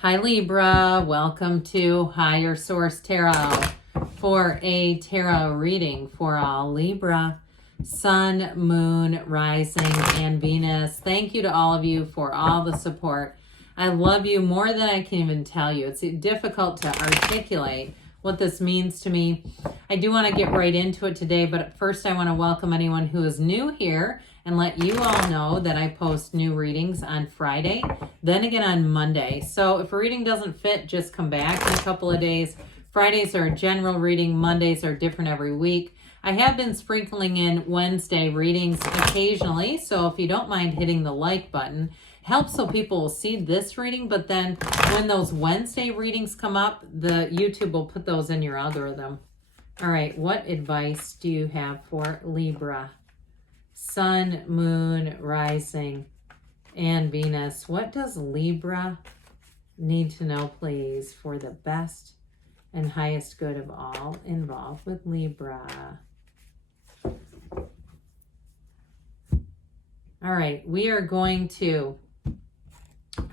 Hi Libra, welcome to Higher Source Tarot for a tarot reading for all Libra, Sun, Moon, Rising, and Venus. Thank you to all of you for all the support. I love you more than I can even tell you. It's difficult to articulate what this means to me. I do want to get right into it today, but first I want to welcome anyone who is new here and let you all know that I post new readings on Friday, then again on Monday. So if a reading doesn't fit, just come back in a couple of days. Fridays are a general reading, Mondays are different every week. I have been sprinkling in Wednesday readings occasionally, so if you don't mind hitting the like button, helps so people will see this reading, but then when those Wednesday readings come up, the YouTube will put those in your algorithm. All right, what advice do you have for Libra? Sun, Moon, Rising, and Venus. What does Libra need to know, please, for the best and highest good of all involved with Libra? All right, we are going to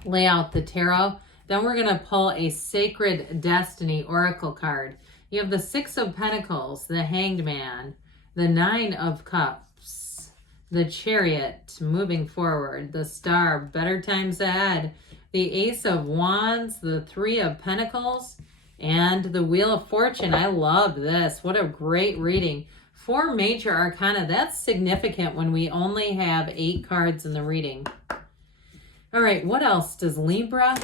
lay out the tarot. Then we're going to pull a Sacred Destiny Oracle card. You have the Six of Pentacles, the Hanged Man, the Nine of Cups, the Chariot, moving forward, the Star, better times ahead, the Ace of Wands, the Three of Pentacles, and the Wheel of Fortune. I love this. What a great reading. 4 major arcana. That's significant when we only have 8 cards in the reading. All right, what else does Libra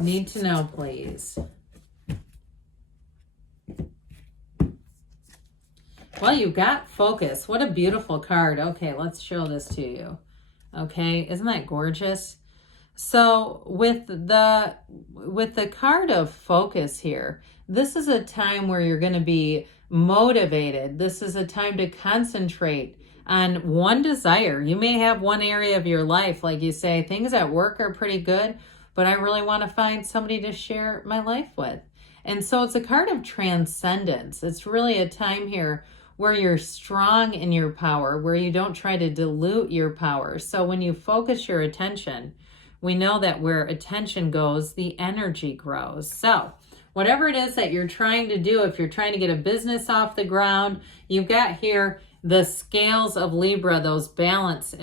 need to know, please? Well, you got focus. What a beautiful card. Okay, let's show this to you. Okay, isn't that gorgeous? So with the card of focus here, this is a time where you're going to be motivated. This is a time to concentrate on one desire. You may have one area of your life, like you say, things at work are pretty good, but I really want to find somebody to share my life with. And so it's a card of transcendence. It's really a time here where you're strong in your power, where you don't try to dilute your power. So when you focus your attention, we know that where attention goes, the energy grows. So whatever it is that you're trying to do, if you're trying to get a business off the ground, you've got here the scales of Libra, those balance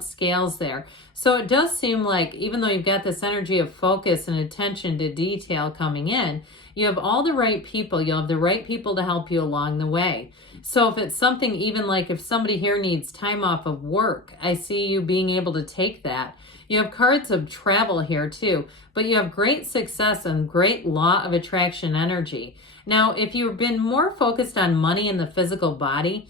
scales there. So it does seem like, even though you've got this energy of focus and attention to detail coming in, you have all the right people. You'll have the right people to help you along the way. So if it's something, even like if somebody here needs time off of work, I see you being able to take that. You have cards of travel here too, but you have great success and great law of attraction energy. Now, if you've been more focused on money in the physical body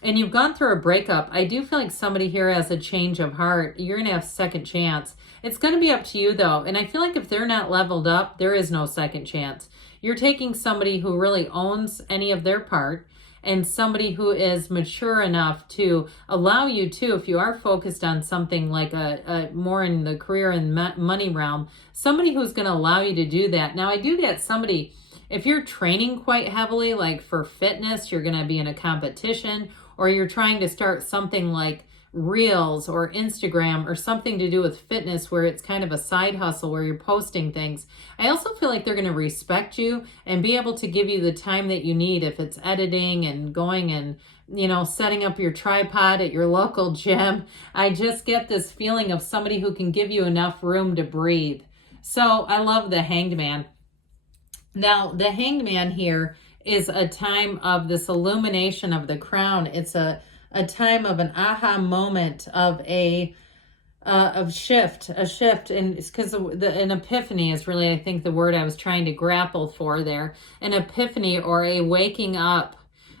and you've gone through a breakup, I do feel like somebody here has a change of heart. You're going to have second chance. It's going to be up to you though. And I feel like if they're not leveled up, there is no second chance. You're taking somebody who really owns any of their part and somebody who is mature enough to allow you to, if you are focused on something like a more in the career and money realm, somebody who's going to allow you to do that. Now, I do get somebody, if you're training quite heavily, like for fitness, you're going to be in a competition, or you're trying to start something like Reels or Instagram or something to do with fitness where it's kind of a side hustle where you're posting things. I also feel like they're going to respect you and be able to give you the time that you need if it's editing and going and, you know, setting up your tripod at your local gym. I just get this feeling of somebody who can give you enough room to breathe. So I love the Hanged Man. Now, the Hanged Man here is a time of this illumination of the crown. It's a time of an aha moment of a shift, and it's because an epiphany is really, I think, the word I was trying to grapple for there. An epiphany or a waking up.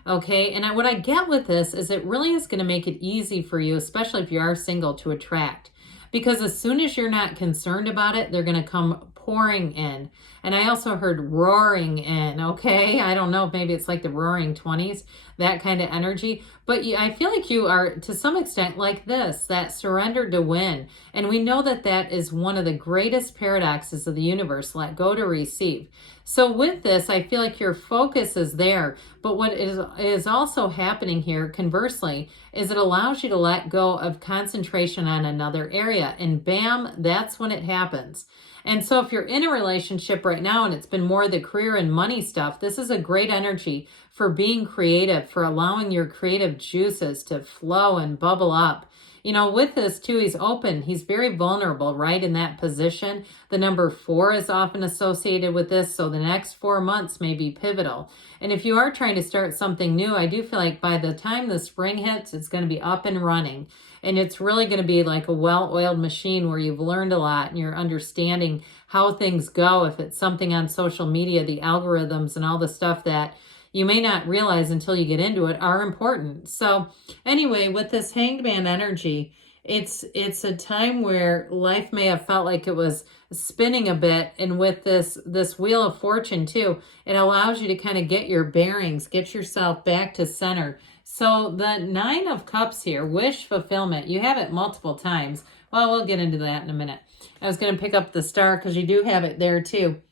Okay, and what I get with this is it really is going to make it easy for you, especially if you are single, to attract. Because as soon as you're not concerned about it, they're going to come pouring in. And I also heard roaring in, okay? I don't know if maybe it's like the roaring 20s, that kind of energy. But But I feel like you are, to some extent, like this, that surrender to win. And we know that that is one of the greatest paradoxes of the universe, let go to receive. So with this, I feel like your focus is there. But what is also happening here, conversely, is it allows you to let go of concentration on another area. And bam, that's when it happens. And so if you're in a relationship right now and it's been more the career and money stuff, this is a great energy for being creative, for allowing your creative juices to flow and bubble up. You know, with this too, he's open. He's very vulnerable, right, in that position. The number 4 is often associated with this, so the next 4 months may be pivotal. And if you are trying to start something new, I do feel like by the time the spring hits, it's going to be up and running. And it's really going to be like a well-oiled machine where you've learned a lot and you're understanding how things go. If it's something on social media, the algorithms and all the stuff that you may not realize until you get into it are important. So anyway, with this Hanged Man energy, it's a time where life may have felt like it was spinning a bit. And with this Wheel of Fortune too, it allows you to kind of get your bearings, get yourself back to center. So the 9 of Cups here, wish fulfillment, you have it multiple times. Well, we'll get into that in a minute. I was going to pick up the Star because you do have it there too.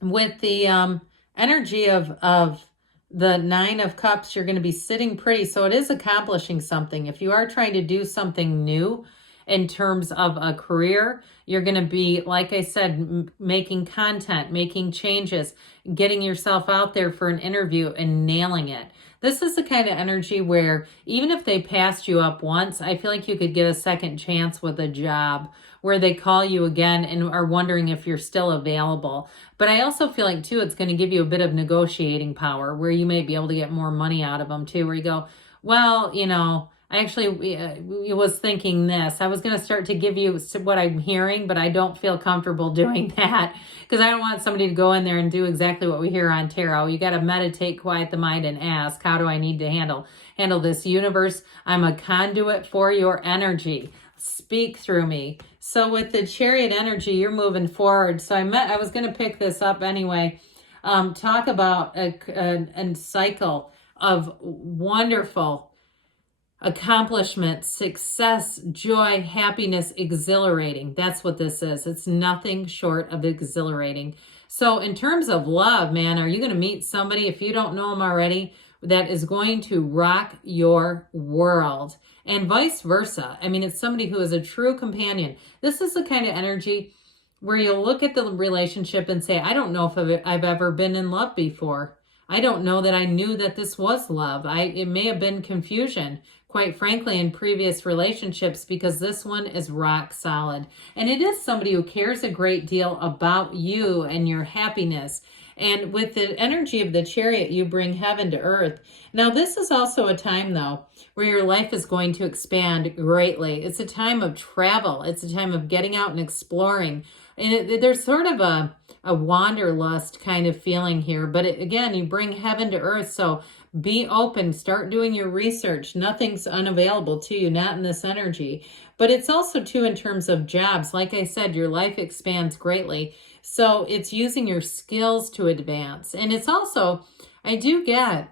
With the energy of the 9 of Cups, you're going to be sitting pretty. So it is accomplishing something. If you are trying to do something new in terms of a career, you're going to be, like I said, making content, making changes, getting yourself out there for an interview and nailing it. This is the kind of energy where even if they passed you up once, I feel like you could get a second chance with a job where they call you again and are wondering if you're still available. But I also feel like, too, it's going to give you a bit of negotiating power where you may be able to get more money out of them, too, where you go, well, you know, I actually was thinking this. I was going to start to give you what I'm hearing, but I don't feel comfortable doing that because I don't want somebody to go in there and do exactly what we hear on tarot. You got to meditate, quiet the mind, and ask, how do I need to handle this universe? I'm a conduit for your energy. Speak through me. So with the Chariot energy, you're moving forward. So I was going to pick this up anyway. Talk about a cycle of wonderful accomplishment, success, joy, happiness, exhilarating. That's what this is. It's nothing short of exhilarating. So in terms of love, man, are you going to meet somebody, if you don't know them already, that is going to rock your world? And vice versa. I mean, it's somebody who is a true companion. This is the kind of energy where you'll look at the relationship and say, I don't know if I've ever been in love before. I don't know that I knew that this was love. It may have been confusion, quite frankly, in previous relationships, because this one is rock solid. And it is somebody who cares a great deal about you and your happiness. And with the energy of the Chariot, you bring heaven to earth. Now, this is also a time, though, where your life is going to expand greatly. It's a time of travel. It's a time of getting out and exploring. And there's sort of a wanderlust kind of feeling here. But again, you bring heaven to earth. So be open. Start doing your research. Nothing's unavailable to you, not in this energy. But it's also, too, in terms of jobs. Like I said, your life expands greatly. So it's using your skills to advance. And it's also, I do get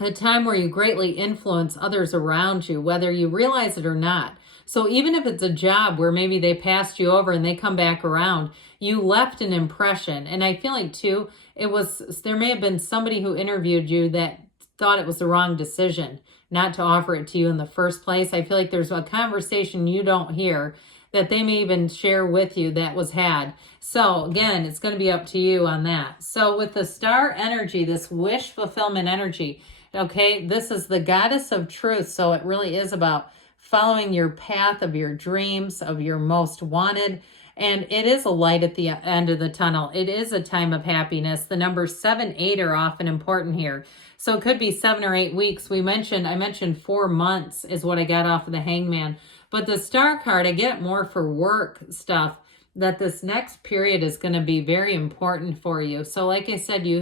a time where you greatly influence others around you, whether you realize it or not. So even if it's a job where maybe they passed you over and they come back around, you left an impression. And I feel like, too, there may have been somebody who interviewed you that thought it was the wrong decision not to offer it to you in the first place. I feel like there's a conversation you don't hear that they may even share with you that was had. So again, it's going to be up to you on that. So with the Star energy, this wish fulfillment energy, okay, this is the goddess of truth. So it really is about following your path of your dreams, of your most wanted. And it is a light at the end of the tunnel. It is a time of happiness. The numbers 7, 8 are often important here. So it could be 7 or 8 weeks. I mentioned 4 months is what I got off of the Hangman. But the Star card, I get more for work stuff, that this next period is going to be very important for you. So like I said, you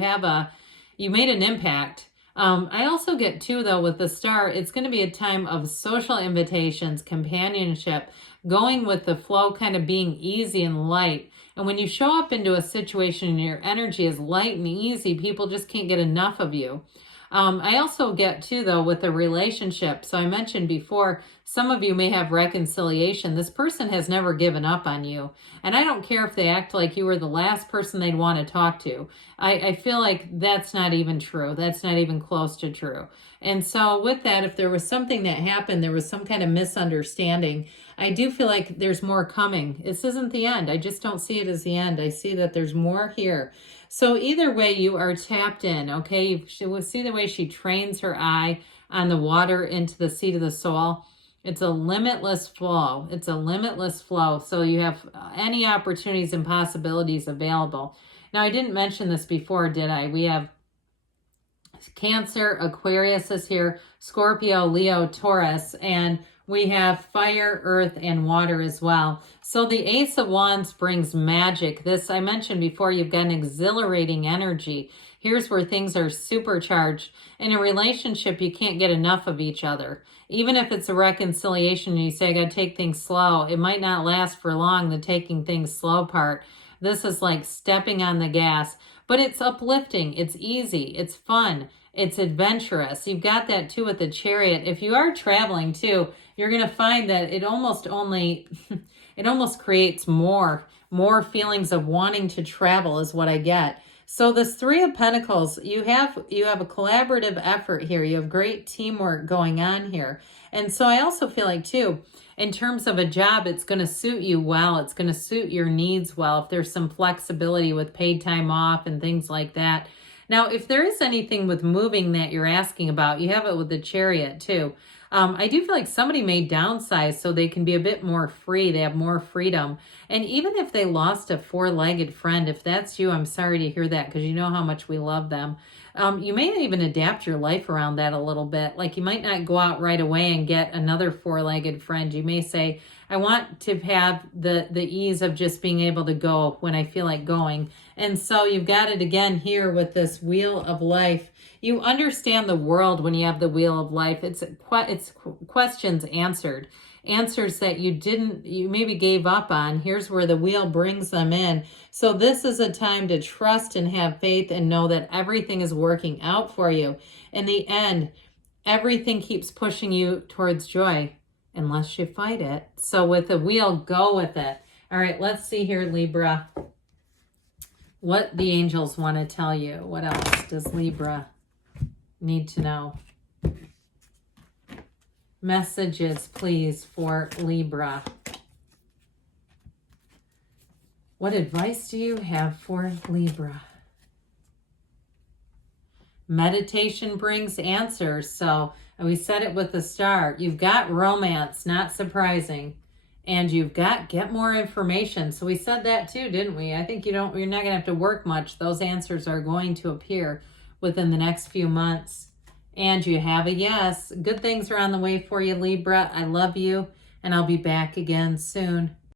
made an impact. I also get, too, though, with the Star, it's going to be a time of social invitations, companionship, going with the flow, kind of being easy and light. And when you show up into a situation and your energy is light and easy, people just can't get enough of you. I also get too, though, with a relationship. So I mentioned before, some of you may have reconciliation. This person has never given up on you. And I don't care if they act like you were the last person they'd want to talk to. I feel like that's not even true. That's not even close to true. And so with that, if there was something that happened, there was some kind of misunderstanding, I do feel like there's more coming. This isn't the end. I just don't see it as the end. I see that there's more here. So either way, you are tapped in, okay? She will see the way she trains her eye on the water into the seat of the soul. It's a limitless flow. It's a limitless flow. So you have any opportunities and possibilities available. Now, I didn't mention this before, did I? We have Cancer, Aquarius is here, Scorpio, Leo, Taurus, and we have fire, earth, and water as well. So the Ace of Wands brings magic. This, I mentioned before, you've got an exhilarating energy. Here's where things are supercharged. In a relationship, you can't get enough of each other. Even if it's a reconciliation and you say, I got to take things slow, it might not last for long, the taking things slow part. This is like stepping on the gas, but it's uplifting. It's easy. It's fun. It's adventurous. You've got that too with the Chariot. If you are traveling too, you're going to find that it almost creates more feelings of wanting to travel is what I get. So this Three of Pentacles, you have a collaborative effort here. You have great teamwork going on here. And so I also feel like too, in terms of a job, it's going to suit you well. It's going to suit your needs well. If there's some flexibility with paid time off and things like that. Now, if there is anything with moving that you're asking about, you have it with the Chariot too. I do feel like somebody may downsize so they can be a bit more free. They have more freedom. And even if they lost a four-legged friend, if that's you, I'm sorry to hear that because you know how much we love them. You may even adapt your life around that a little bit. Like you might not go out right away and get another four-legged friend. You may say, I want to have the ease of just being able to go when I feel like going. And so you've got it again here with this Wheel of Life. You understand the world when you have the Wheel of Life. It's questions answered. Answers that you maybe gave up on. Here's where the wheel brings them in. So this is a time to trust and have faith and know that everything is working out for you. In the end, everything keeps pushing you towards joy unless you fight it. So with the wheel, go with it. All right, let's see here, Libra. What the angels want to tell you. What else does Libra need to know? Messages, please, for Libra. What advice do you have for Libra? Meditation brings answers. So we said it with the star. You've got romance, not surprising. And you've got get more information. So we said that too, didn't we? I think you're not going to have to work much. Those answers are going to appear within the next few months. And you have a yes. Good things are on the way for you, Libra. I love you, and I'll be back again soon.